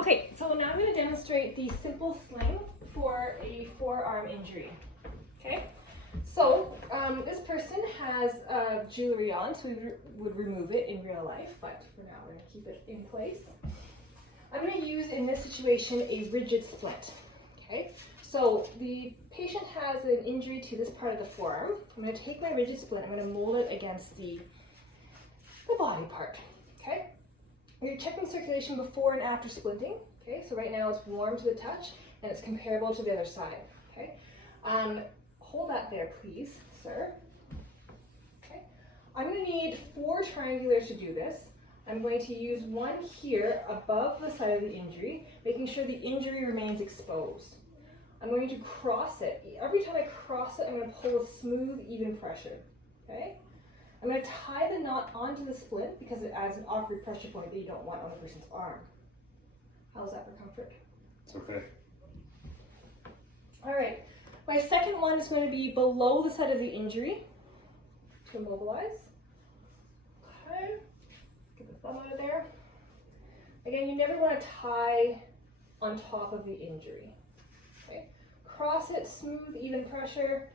Okay, so now I'm going to demonstrate the simple sling for a forearm injury. Okay, so this person has jewelry on, so we would remove it in real life, but for now we're going to keep it in place. I'm going to use in this situation a rigid splint. Okay, so the patient has an injury to this part of the forearm. I'm going to take my rigid splint, I'm going to mold it against the body part. Okay. We're checking circulation before and after splinting. Okay, so right now it's warm to the touch and it's comparable to the other side. Okay, hold that there, please, sir. Okay, I'm going to need 4 triangulars to do this. I'm going to use one here above the site of the injury, making sure the injury remains exposed. I'm going to cross it. Every time I cross it, I'm going to pull with smooth, even pressure. Okay. I'm going to tie the knot onto the splint because it adds an awkward pressure point that you don't want on the person's arm. How's that for comfort? It's okay. All right. My second one is going to be below the site of the injury to immobilize. Okay. Get the thumb out of there. Again, you never want to tie on top of the injury. Okay. Cross it, smooth, even pressure.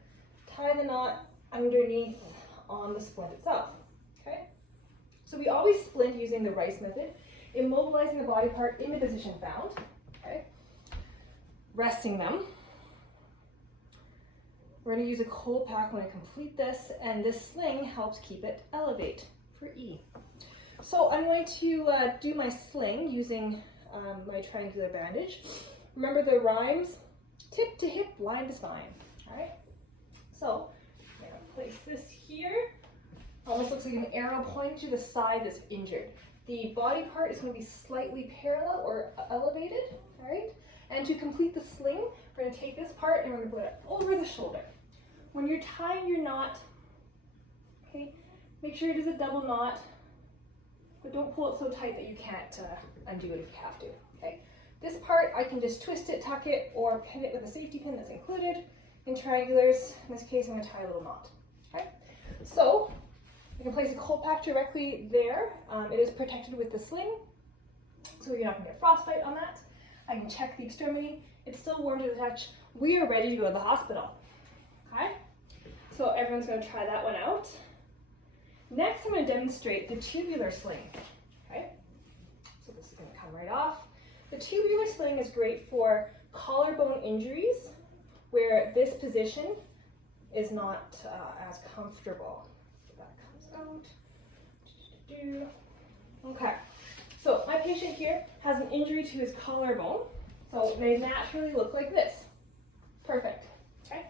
Tie the knot underneath on the splint itself. Okay, so we always splint using the Rice method, immobilizing the body part in the position found. Okay, resting them. We're going to use a cold pack when I complete this, and this sling helps keep it elevate for E. So I'm going to do my sling using my triangular bandage. Remember the rhymes: tip to hip, line to spine. All right, so I'm going to place this here. Almost looks like an arrow pointing to the side that's injured. The body part is going to be slightly parallel or elevated, all right? And to complete the sling, we're going to take this part and we're going to put it over the shoulder. When you're tying your knot, okay, make sure it is a double knot, but don't pull it so tight that you can't undo it if you have to, okay? This part, I can just twist it, tuck it, or pin it with a safety pin that's included. In triangulars, in this case, I'm going to tie a little knot. Okay, so I can place a cold pack directly there. It is protected with the sling, so you're not going to get frostbite on that. I can check the extremity. It's still warm to the touch. We are ready to go to the hospital. Okay, so everyone's going to try that one out. Next, I'm going to demonstrate the tubular sling. Okay, so this is going to come right off. The tubular sling is great for collarbone injuries where this position is not as comfortable. So that comes out. Okay, so my patient here has an injury to his collarbone, so they naturally look like this. Perfect. Okay.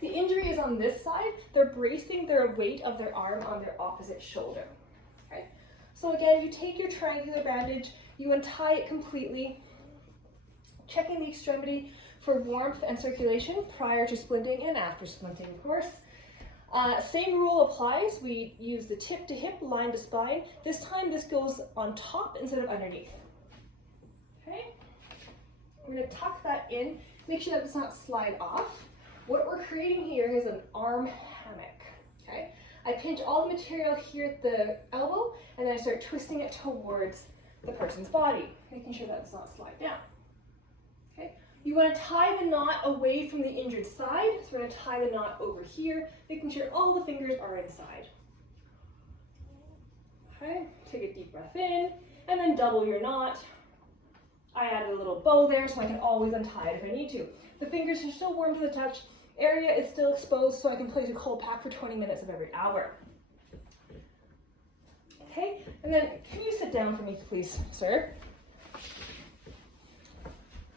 The injury is on this side. They're bracing their weight of their arm on their opposite shoulder. Okay. So again, you take your triangular bandage, you untie it completely, checking the extremity for warmth and circulation prior to splinting and after splinting, of course. Same rule applies. We use the tip to hip, line to spine. This time this goes on top instead of underneath. Okay, we're going to tuck that in, make sure that does not slide off. What we're creating here is an arm hammock. Okay, I pinch all the material here at the elbow and then I start twisting it towards the person's body, making sure that does not slide down. Okay. You want to tie the knot away from the injured side. So we're going to tie the knot over here, making sure all the fingers are inside. Okay, take a deep breath in, and then double your knot. I added a little bow there so I can always untie it if I need to. The fingers are still warm to the touch. Area is still exposed, so I can place a cold pack for 20 minutes of every hour. Okay, and then can you sit down for me, please, sir?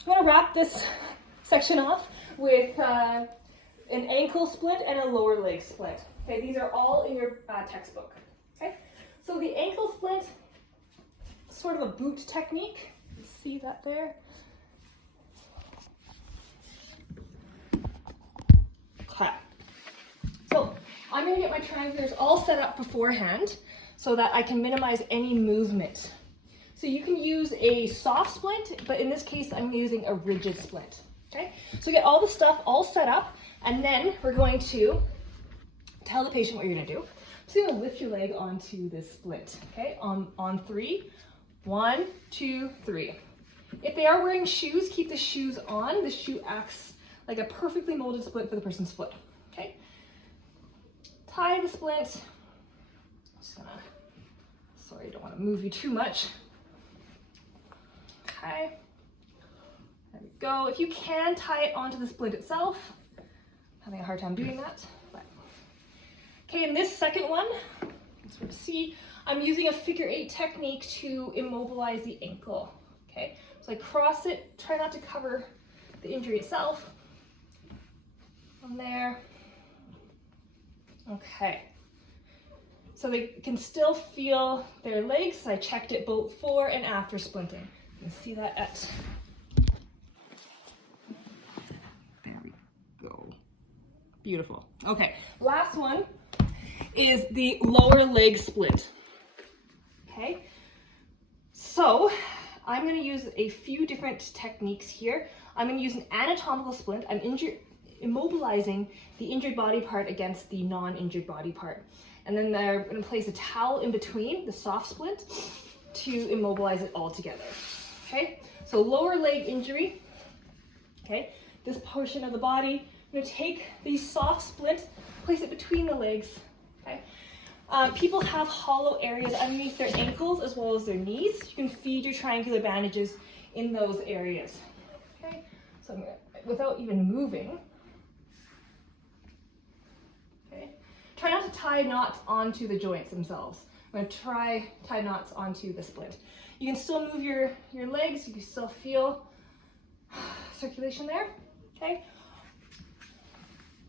I'm going to wrap this section off with an ankle splint and a lower leg splint. Okay, these are all in your textbook. Okay, so the ankle splint, sort of a boot technique. See that there? Okay. So I'm going to get my triangulars all set up beforehand so that I can minimize any movement. So you can use a soft splint, but in this case, I'm using a rigid splint. Okay, so get all the stuff all set up, and then we're going to tell the patient what you're going to do. So you're going to lift your leg onto this splint. Okay, on 3. 1, 2, 3. If they are wearing shoes, keep the shoes on. The shoe acts like a perfectly molded splint for the person's foot. Okay. Tie the splint. Just gonna, sorry, don't want to move you too much. Okay. There we go. If you can, tie it onto the splint itself. I'm having a hard time doing that. But. Okay, in this second one, you can sort of see, I'm using a figure 8 technique to immobilize the ankle. Okay, so I cross it, try not to cover the injury itself. From there. Okay. So they can still feel their legs. I checked it both before and after splinting. You can see that at... There we go. Beautiful. Okay, last one is the lower leg splint. Okay, so I'm going to use a few different techniques here. I'm going to use an anatomical splint. I'm immobilizing the injured body part against the non-injured body part. And then I'm going to place a towel in between the soft splint to immobilize it all together. Okay, so lower leg injury. Okay, this portion of the body, I'm going to take the soft splint, place it between the legs. Okay. People have hollow areas underneath their ankles as well as their knees. You can feed your triangular bandages in those areas. Okay, so I'm gonna, without even moving. Okay, try not to tie knots onto the joints themselves. I'm going to tie knots onto the splint. You can still move your legs. You can still feel circulation there. Okay,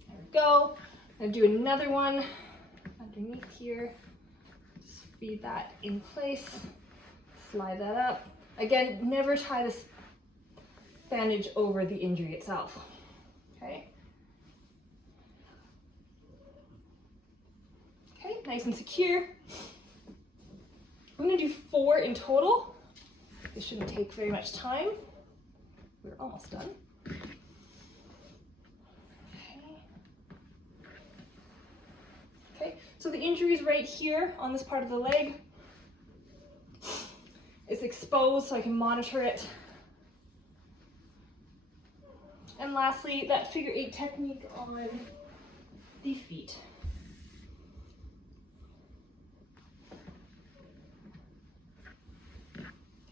there we go. I'm going to do another one underneath here. Just feed that in place, slide that up. Again, never tie this bandage over the injury itself. Okay. Okay, nice and secure. I'm going to do 4 in total. This shouldn't take very much time. We're almost done. So the injury is right here on this part of the leg. It's exposed so I can monitor it. And lastly, that figure 8 technique on the feet.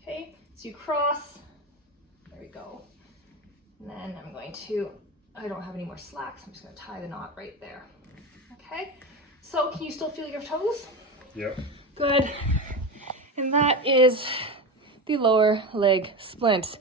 Okay, so you cross, there we go. And then I'm going to, I don't have any more slacks, I'm just going to tie the knot right there. Okay. So can you still feel your toes? Yep. Good. And that is the lower leg splint.